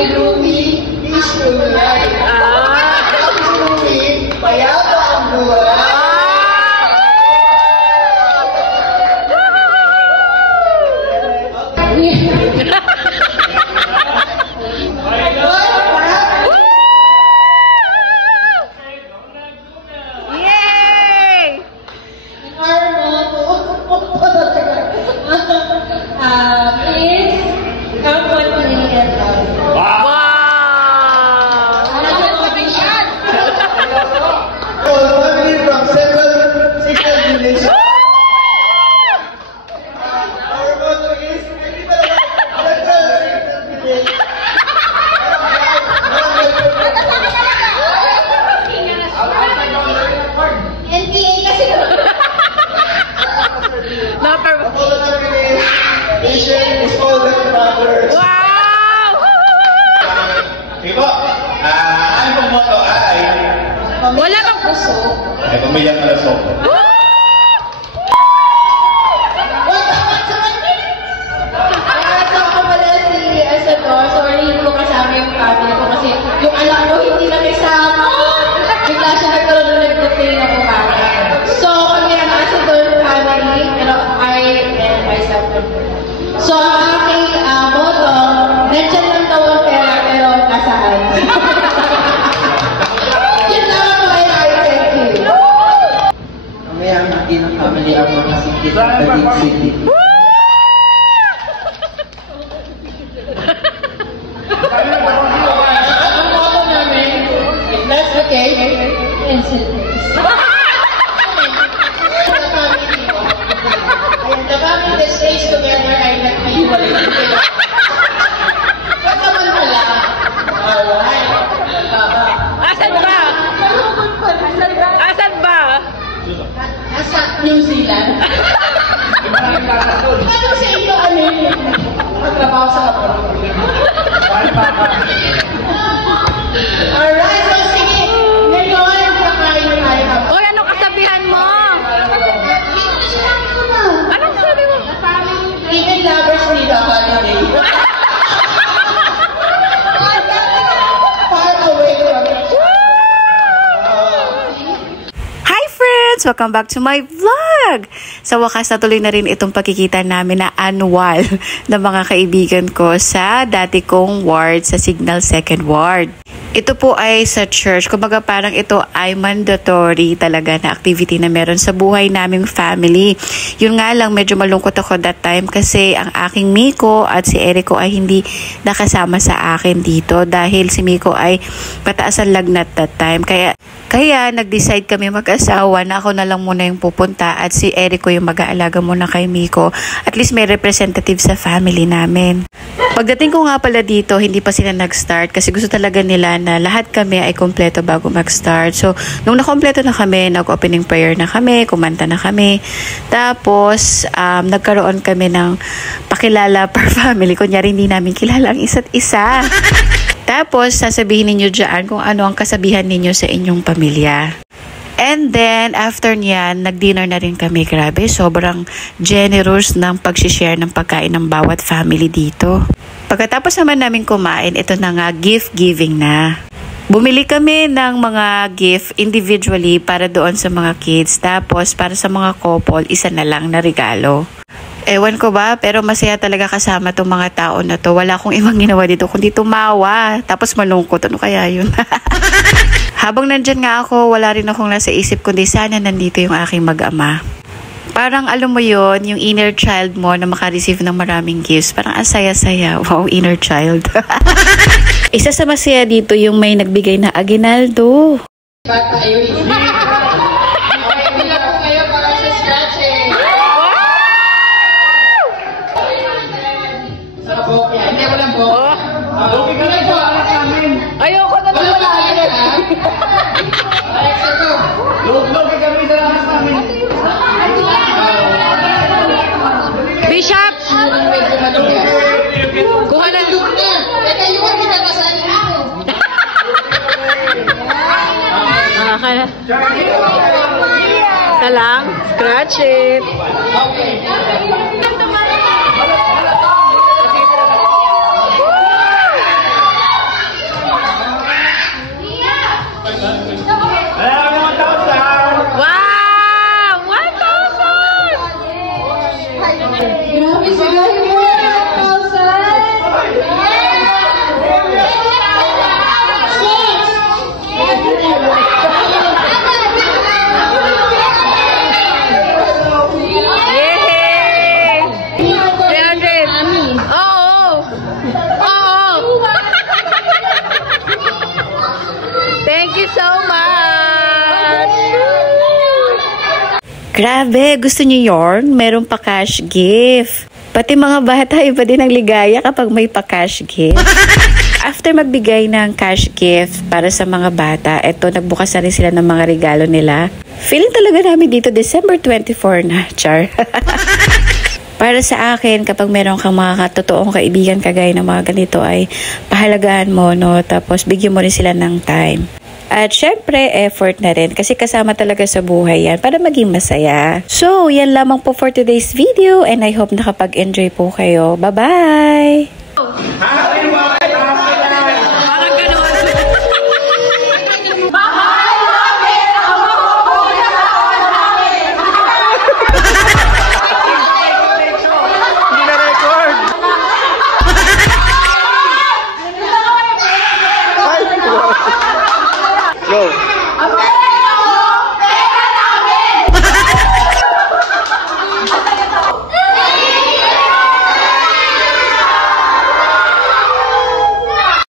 ni Lumi is tunay. Ang Lumi, payapa ang buhay. Wala kang puso. Ay, pamilya ka lasok. Ako pala si Asador. Sorry, hindi ko kasama yung family ko kasi yung anak ko hindi na kasama. Bigla siya nagkaroon ng nag-play na kumara. So, kami ang Asador family, pero I and myself. So, ang aking motto, nandiyan lang daw ang pera, pero nasaan? Mamaya natin ang family ang mga sikit at padig-sikit. Ang motto namin, if that's okay, the family that stays together ay nagkahiwalay. Ba't naman pala? Alright. Asan ba? Asan ba? Nasa New Zealand. Paano sa inyo ano yun? Magtrabaho sa kapatid. Alright, so sige. Ngayon, kakain na tayo. Uy, anong kasabihan mo? Anong sabi mo? Even lovers need a holiday. Far away from each other. Welcome back to my vlog! Sa wakas natuloy na rin itong pagkikita namin na annual ng mga kaibigan ko sa dati kong ward sa Signal 2nd Ward. Ito po ay sa church. Kumbaga parang ito ay mandatory talaga na activity na meron sa buhay naming family. Yun nga lang medyo malungkot ako that time kasi ang aking Miko at si Erico ay hindi nakasama sa akin dito dahil si Miko ay pataas ang lagnat that time. Kaya nag-decide kami mag-asawa na ako na lang muna yung pupunta at si Erico yung mag-aalaga muna kay Miko. At least may representative sa family namin. Pagdating ko nga pala dito, hindi pa sila nag-start kasi gusto talaga nila na lahat kami ay kompleto bago mag-start. So, nung nakompleto na kami, nag-opening prayer na kami, kumanta na kami. Tapos, nagkaroon kami ng pakilala per family. Kunyari, hindi namin kilala ang isa't isa. Tapos, sasabihin ninyo dyan kung ano ang kasabihan ninyo sa inyong pamilya. And then, after niyan, nag-dinner na rin kami. Grabe, sobrang generous ng pag-share ng pagkain ng bawat family dito. Pagkatapos naman namin kumain, ito na nga, gift giving na. Bumili kami ng mga gift individually para doon sa mga kids. Tapos, para sa mga couple, isa na lang na regalo. Ewan ko ba, pero masaya talaga kasama itong mga tao na to. Wala akong ibang ginawa dito kundi tumawa. Tapos malungkot. Ano kaya yun? Habang nandyan nga ako, wala rin akong nasa isip kundi sana nandito yung aking mag-ama. Parang alam mo yon, yung inner child mo na makareceive ng maraming gifts. Parang asaya-saya. Wow, inner child. Isa sa masaya dito yung may nagbigay na aguinaldo. Ayoko na Bishop! Kuha na. Ka lang. Scratch it. Grabe sila yung 1,000. Yay! 300. Oo. Oo. Thank you so much. Grabe, gusto niyo yorn? Meron pa cash gift. Pati mga bata, iba din ang ligaya kapag may pa cash gift. After magbigay ng cash gift para sa mga bata, eto, nagbukas na rin sila ng mga regalo nila. Feeling talaga namin dito December 24 na, char. Para sa akin, kapag meron kang mga totoong kaibigan kagaya ng mga ganito ay pahalagahan mo, no? Tapos bigyan mo rin sila ng time. At syempre, effort na rin kasi kasama talaga sa buhay yan para maging masaya. So, yan lamang po for today's video and I hope nakapag-enjoy po kayo. Bye-bye!